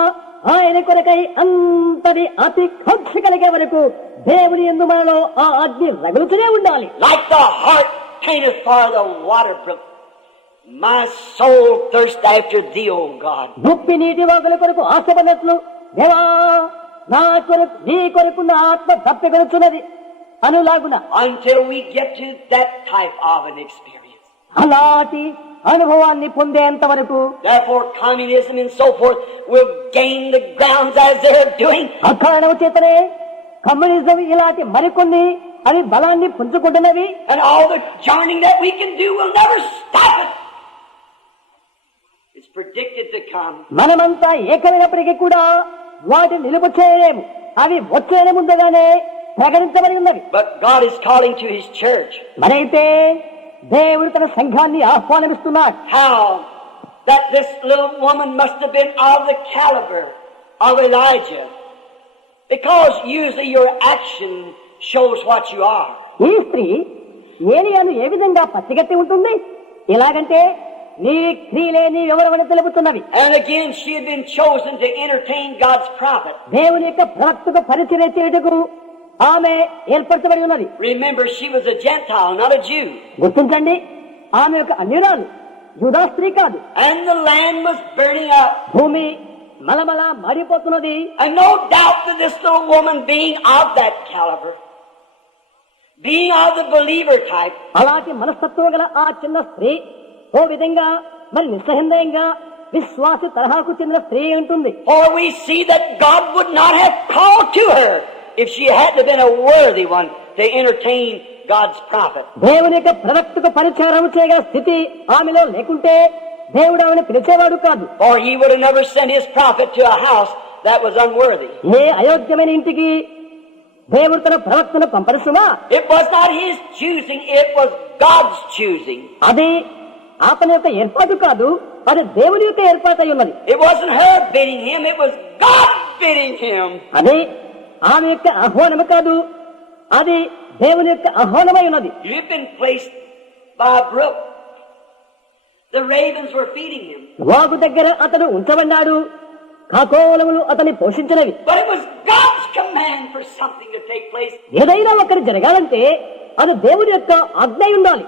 ఆయన కొరకై అంతటి అతి కాంక్ష కలిగే వరకు దేవుని యందు మనలో ఆ అగ్ని రగులుతూనే ఉండాలి. like the heart paineth for the water brook, my soul thirsts after Thee, O God. నొప్పి నీటి వాగుల కొరకు ఆశపడినట్లు దేవా నా కొరకు నీ కొరకు నా ఆత్మ తప్పికొనుచున్నది అనులాగున. Until we get to that type of an experience. అలాంటి అనుభవాన్ని పొందేంత వరకు Therefore, communism and so forth will gain the grounds as they're doing. అకారణం చేతనే కమ్యూనిజం ఇలాంటి మరికొన్ని అవి బలాన్ని పుంజుకుంటున్నవి. And all the journeying that we can do will never stop it. It's predicted to come. మనమంతా ఏకమైనప్పటికీ కూడా వాటిని నిలుపు చేయలేము. అవి వచ్చే ముందుగానే ప్రకటించబడి ఉన్నవి. But God is calling to His church. మరైతే దేవుడు తన సంఘాన్ని ఆహ్వానిస్తున్నాడు. How that this little woman must have been of the caliber of Elijah. Because usually your action shows what you are. ఈ స్త్రీ ఏలియాను ఏ విధంగా పసిగట్టి ఉంటుంది? ఎలాగంటే నీ క్రియలే నీ వివరమని తెలుపుతున్నవి. And again she had been chosen to entertain God's prophet. దేవుని యొక్క ప్రవక్తకు పరిచర్య చేయుటకు ఆమె ఏర్పరచబడి ఉన్నది. Remember, she was a Gentile, not a Jew. గుర్తించండి, ఆమె యొక్క అన్యురాలు, యూదా స్త్రీ కాదు. And the land was burning up. భూమి మలమల మాడిపోతున్నది. And no doubt that this little woman, being of that caliber, being of the believer type, అలాంటి మనస్తత్వం గల ఆ చిన్న స్త్రీ ఓ విధంగా మరి నిస్సందేహంగా విశ్వాస తరహాకు చెందిన స్త్రీ ఉంటుంది. for we see that God would not have called to her if she hadn't been a worthy one to entertain God's prophet. దేవుని యొక్క ప్రవక్తకు పరిచారం చేయగల స్థితి ఆమెలో లేకుంటే దేవుడు ఆమెను పిలిచేవాడు కాదు. For He would have never sent His prophet to a house that was unworthy. ఏ అయోగ్యమైన ఇంటికి దేవుడు తన ప్రవక్తను పంపరుసుమా? It was not His choosing, it was God's choosing. అది అతని యొక్క ఏర్పాటు కాదు, అది దేవుని యొక్క ఏర్పాటు అయి ఉన్నది. It wasn't her bidding Him, it was God bidding Him. అది ఆమె యొక్క ఆహ్వానము కాదు, అది దేవుని యొక్క ఆహ్వానమై ఉన్నది. You've been placed by a brook. The ravens were feeding Him. వాగు దగ్గర అతను ఉంచబడ్డాడు, కాకోలములు అతన్ని పోషించినవి. But it was God's command for something to take place. ఏదైనా ఒకటి జరగాలంటే అది దేవుని యొక్క ఆజ్ఞ అయి ఉండాలి.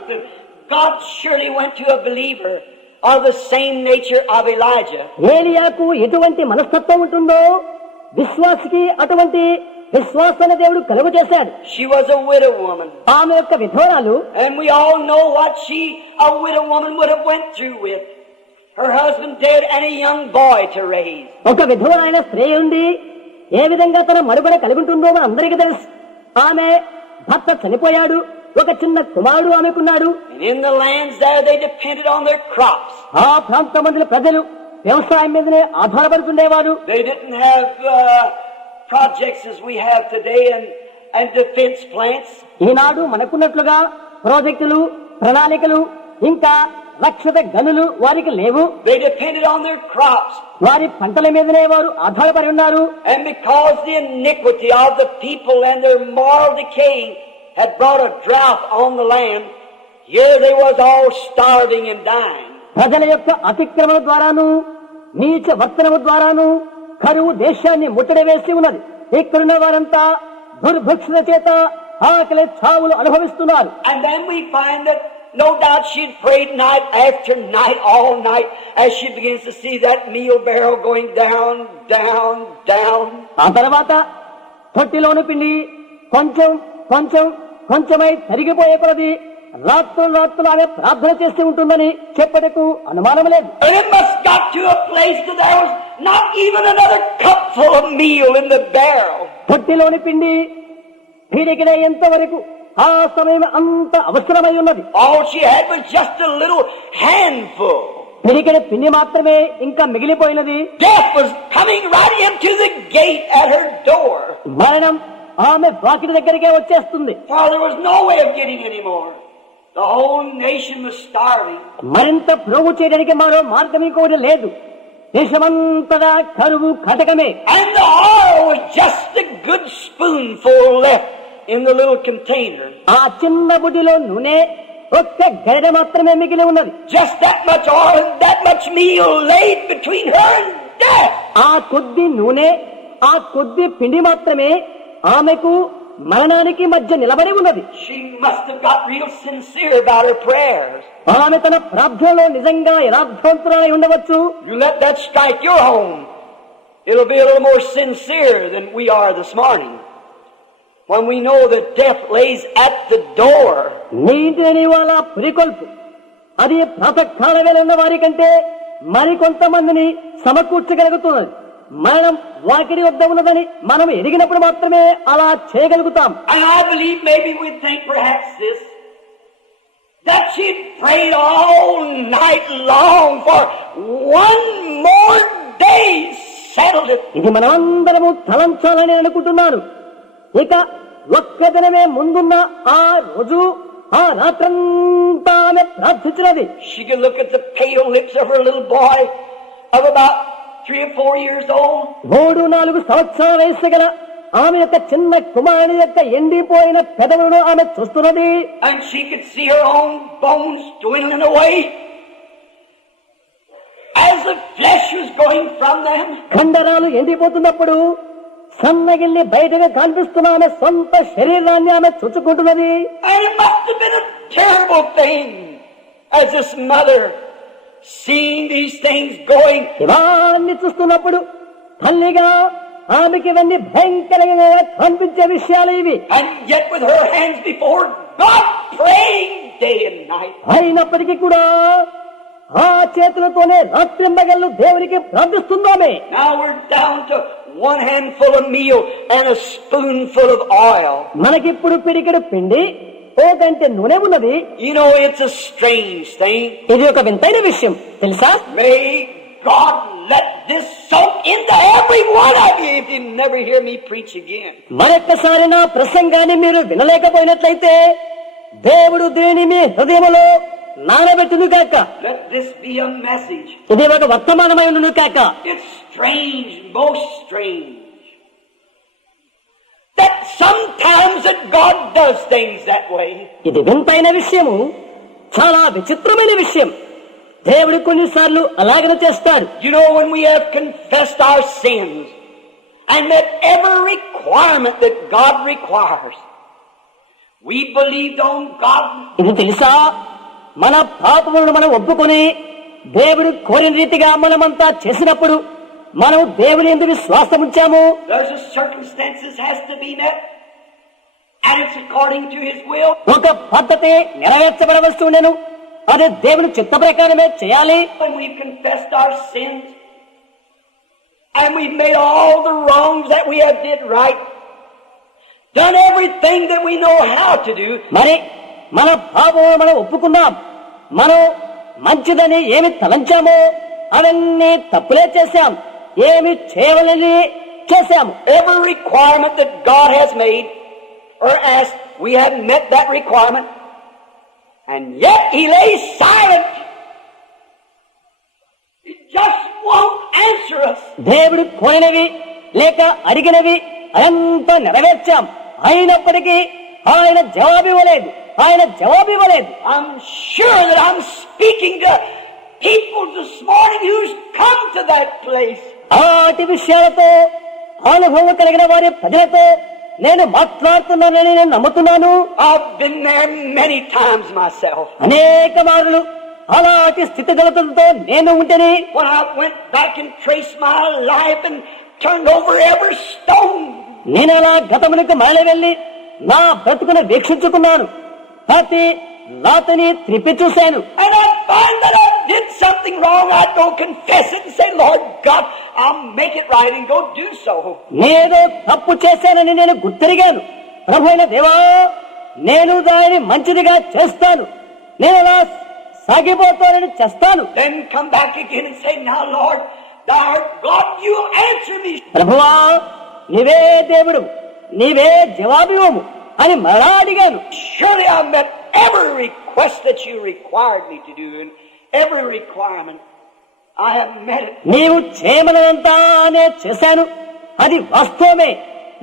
God surely went to a believer of the same nature of Elijah. ఏలియాకు ఎటువంటి మనస్తత్వం ఉంటుందో విశ్వాసికి అటువంటి విశ్వాసాన్ని దేవుడు కలుగు చేశాడు. She was a widow woman. ఆమె యొక్క విధవరాలు. And we all know what a widow woman would have went through with her husband dead and a young boy to raise. ఒక విధవరైన స్త్రీ ఉండి ఏ విధంగా తన మనుగడ కలిగి ఉంటుందో మన అందరికీ తెలుసు. ఆమె భర్త చనిపోయాడు, ఒక చిన్న కుమారుడు ఆమెకున్నాడు. And in the lands there they depended on their crops. ఆ ప్రాంత మందుల ప్రజలు వ్యవసాయం మీదనే ఆధారపడుతుండేవారు. They didn't have projects as we have today and defense plants. ఈనాడు మనకున్నట్లుగా ప్రాజెక్టులు, ప్రణాళికలు, ఇంకా రక్షణ గనులు వారికి లేవు. They depended on their crops. వారి పంటల మీదనే వారు ఆధారపడి ఉన్నారు. And because the iniquity of the people and their moral decay had brought a drought on the land, here they was all starving and dying. ప్రజల యొక్క అతిక్రమణ ద్వారాను, నీచ వర్తనము ద్వారాను కరువు దేశాన్ని ముట్టడి వేసి ఉన్నది. ఇక్కడున్న వారంతా దుర్భిక్షణ చేత ఆకలి చావులు అనుభవిస్తున్నారు. And then we find that no doubt she'd prayed night after night, all night, as she begins to see that meal barrel going down, down, down. ఆ తర్వాత తొట్టిలోని పిండి కొంచెం కొంచెం కొంచెమై తరిగిపోయే కొలది రాత్రులు ఆమె ప్రార్థన చేస్తూ ఉంటుందని చెప్పటకు అనుమానం లేదు. And it must got to a place that there was not even another cup full of meal in the barrel. తొట్టిలోని పిండి పీడికిడయ్యేంత వరకు ఆ సమయం అంత అవసరమై ఉన్నది. All she had was just a little handful. పిడికిడి పిండి మాత్రమే ఇంకా మిగిలిపోయినది. Death was coming right into the gate at her door. మరణం ఆమె వాకిటి దగ్గరికే వచ్చేస్తుంది. For there was no way of getting any more. The whole nation was starving. మరింత ప్రోగు చేయడానికి మరో మార్గం ఇంకోటి లేదు. దేశమంతటా కరువు కటకమే. And the oil was just a good spoonful left in the little container. ఆ చిన్న బుడ్డిలో నూనె ఒక్క గరిట మాత్రమే మిగిలి ఉన్నది. Just that much oil and that much meal laid between her and death. ఆ కొద్ది నూనె, ఆ కొద్ది పిండి మాత్రమే ఆమెకు మరణానికి మధ్య నిలబడి ఉన్నది. She must have got real sincere about her prayers. ఆమె తన ప్రార్థనలో నిజంగా యథార్థవంతురాలై ఉండవచ్చు. You let that strike your home, it'll be a little more sincere than we are this morning. When we know that death lays at the door. నీ ఇంటిని నీవు అలా పురికొల్పు. అది ప్రాతకాల వేళ ఉన్న వారి కంటే మరికొంతమందిని సమకూర్చగలుగుతున్నది. మరణం వాకిడి వద్ద ఉన్నదని మనం ఎరిగినప్పుడు మాత్రమే అలా చేయగలుగుతాం. And I believe maybe we think perhaps this, that she prayed all night long for one more day, settled it. ఇది మనమందరము తలంచాలని అనుకుంటున్నాను. ఇక ఒక్క దినమే ముందున్న ఆ రోజు, ఆ రాత్రంతా ఆమె ప్రార్థించినది. She could look at the pale lips of her little boy of about 3 or 4 years old. 3-4 సంవత్సరాల వయసు గల ఆమె యొక్క చిన్న కుమారుని యొక్క ఎండిపోయిన పెదవులను ఆమె చూస్తున్నది. And she could see her own bones dwindling away as the flesh was going from them. కండరాలు ఎండిపోతున్నప్పుడు సన్నగిల్లి బయటగా కనిపిస్తున్న ఆమె సొంత శరీరాన్ని ఆమె చూచుకుంటున్నది. And it must have been a terrible thing as this mother seeing these things going. ఇవన్నీ చూస్తున్నప్పుడు తల్లిగా ఆమెకి ఇవన్నీ భయంకరంగా కనిపించే విషయాలు ఇవి. And yet with her hands before God praying day and night. అయినప్పటికీ కూడా ఆ చేతులతోనే రాత్రింబగళ్ళు దేవునికి ప్రార్థిస్తున్నామే. Now we're down to 1 handful of meal and a spoonful of oil. మనకిప్పుడు పిడికెడు పిండి, ఓ గంటె నూనె ఉన్నది. You know, it's a strange thing. ఇది ఒక వింతైన విషయం తెలుసా? May God let this soak into every one of you if you never hear me preach again. మరొక్కసారి నా ప్రసంగాన్ని మీరు వినలేకపోయినట్లయితే దేవుడు దీనిని మీ హృదయంలో నానబెట్టును కాక. Let this be a message. ఇది ఒక వర్తమానమైనను కాక. It's strange, most strange, that sometimes that God does things that way. ఇది వింతైన విషయము, చాలా విచిత్రమైన విషయం. దేవుడు కొన్నిసార్లు అలాగనే చేస్తాడు. You know, when we have confessed our sins and met every requirement that God requires, we believed on God. ఇది తెలుసా, మన పాపములను మనం ఒప్పుకొని దేవుడు కోరిన రీతిగా మనమంతా చేసినప్పుడు మనం దేవుని యందు విశ్వాసం ఉంచాము. There's a circumstances has to be met, and it's according to His will. ఒక పద్ధతి నెరవేర్చబడవలసి ఉండెను, అది దేవుని చిత్త ప్రకారమే చేయాలి. When we've confessed our sins, and we've made all the wrongs that we have did right, done everything that we know how to do. మరి మన పాపం మనం ఒప్పుకున్నాం, మనం మంచిదని ఏమి తలంచామో అవన్నీ తప్పులే చేశాం, ఏమి చేయవలని చేశాము. Every requirement that God has made or asked, we have met that requirement, and yet He lays silent. He just won't answer us. దేవుడు కోరినవి లేక అడిగినవి అదంతా నెరవేర్చాం, అయినప్పటికీ ఆయన జవాబివ్వలేదు. I'm sure that I'm speaking to people this morning who's come to that place. ఆటి విషయాలతో అనుభవం కలిగిన వారి ప్రజలతో నేను మాట్లాడుతున్నానని నేను నమ్ముతున్నాను. I've been there many times myself. అనేక మార్లు అలాంటి స్థితిగతులతో నేను ఉంటేనే When I went back and traced my life and turned over every stone. నేను అలా గతమునికి మరలి వెళ్లి నా బ్రతుకును వీక్షించుకున్నాను, ప్రతి రాతని త్రిప్పి చూశాను. And I find that I did something wrong. I'd go confess it and say, Lord God, I'll make it right, and go do so. నేను తప్పు చేశానని నేను గుర్తెరిగాను. ప్రభు అయిన దేవా, నేను దానిని మంచిదిగా చేస్తాను, నేను అలా సాగిపోతానని చేస్తాను. Then come back again and say, now Lord, thou art God, you answer me. ప్రభువా, నీవే దేవుడు, నీవే జవాబివ్వము అని మరలా అడిగాను. Surely I met every request that you required me to do, and every requirement I have met it. నీవు చేయమనంతా నే చేశాను, అది వాస్తవమే,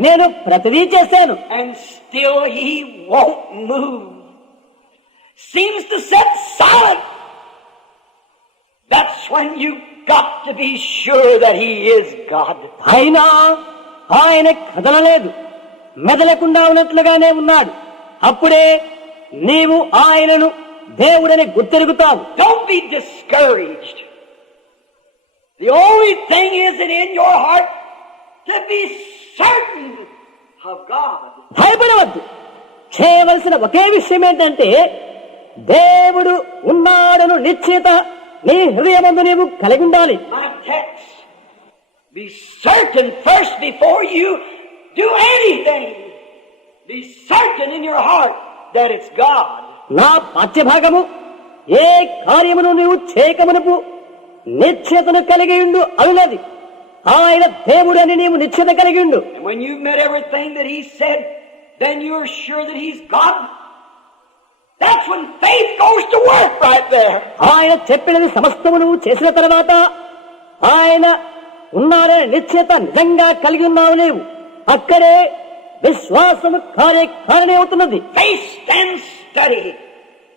నేను ప్రతిదీ చేశాను. And still He won't move. Seems to sit silent. That's when you got to be sure that He is God. అయినా ఆయన కదలలేదు, మెదలకుండా ఉన్నట్లుగానే ఉన్నాడు. అప్పుడే నీవు ఆయనను దేవుడని గుర్తెరుగుతావు. Don't be discouraged. The only thing is that in your heart to be certain of God. భయపడవద్దు. చేయవలసిన ఒకే విషయం ఏంటంటే దేవుడు ఉన్నాడను నిశ్చయిత నీ హృదయమందు నీవు కలిగి ఉండాలి. My text. Be certain first before you do anything. Be certain in your heart that it's God. నా పాఠ్యభాగము, ఏ కార్యమును నీవు చేయకమునుపు నిశ్చయతను కలిగి ఉండు అనున్నది. ఆయన దేవుడు అని నీవు నిశ్చయత కలిగి ఉండు. And when you've met everything that He said, then you're sure that He's God. That's when faith goes to work right there. ఆయన చెప్పినది సమస్తము నువ్వు చేసిన తర్వాత ఆయన ఉన్నాడని నిశ్చయత నిజంగా కలిగి ఉన్నావు నీవు. అక్కడే విశ్వాసము కారణే అవుతున్నది. Faith stands steady,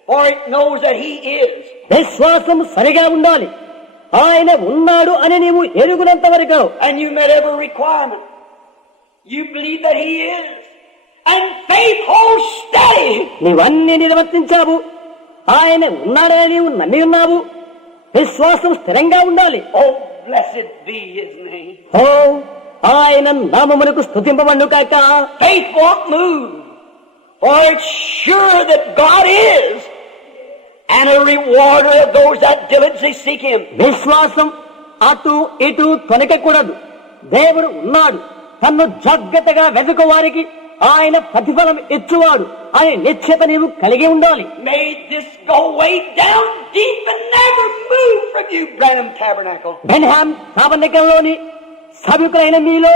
for it knows that He is. విశ్వాసం సరిగా ఉండాలి, ఆయన ఉన్నాడు అని నీవు ఎరుగునంత వరకు. And you met every requirement. You believe that He is. And faith holds steady. నీవన్నీ నిర్వర్తించావు, ఆయన ఉన్నాడని నీవు నమ్మి ఉన్నావు. విశ్వాసం స్థిరంగా ఉండాలి. Oh, blessed be His name. ఓ, ఆయన నామమునకు స్తుతింపబడును కాక. Faith won't move, for it's sure that God is, and a rewarder of those that diligently seek Him. విశ్వాసం అటు ఇటు తొనకకూడదు. దేవుడు ఉన్నాడు, తన్ను జాగ్రత్తగా వెతుకు వారికి ఆయన ప్రతిఫలం ఇచ్చువాడు అనే నిశ్చయత నీవు కలిగి ఉండాలి. May this go way down deep and never move from you, Branham Tabernacle. Branham తాబర్నకల్లోని సభికులైన మీలో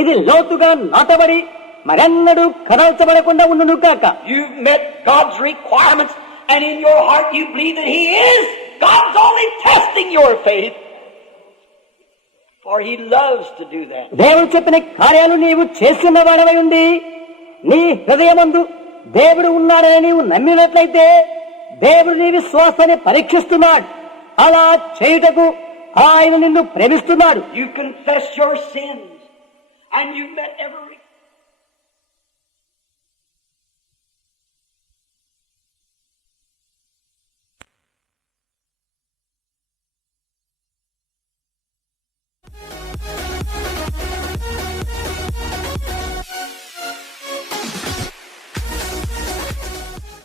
ఇది లోతుగా నాటబడి మరెన్నడూ కదల్చబడకుండా ఉండును కాక. You've met God's requirements, and in your heart you believe that He is. God's only testing your faith, for He loves to do that. దేవుడు చెప్పిన కార్యాలు నీవు చేస్తున్న వాడవై ఉండి నీ హృదయమందు దేవుడు ఉన్నాడని నీవు నమ్మినట్లయితే దేవుడు నీ విశ్వాసాన్ని పరీక్షిస్తున్నాడు. అలా చేయుటకు ఆయన నిన్ను ప్రేమిస్తున్నాడు. You confess your sins, and you've met every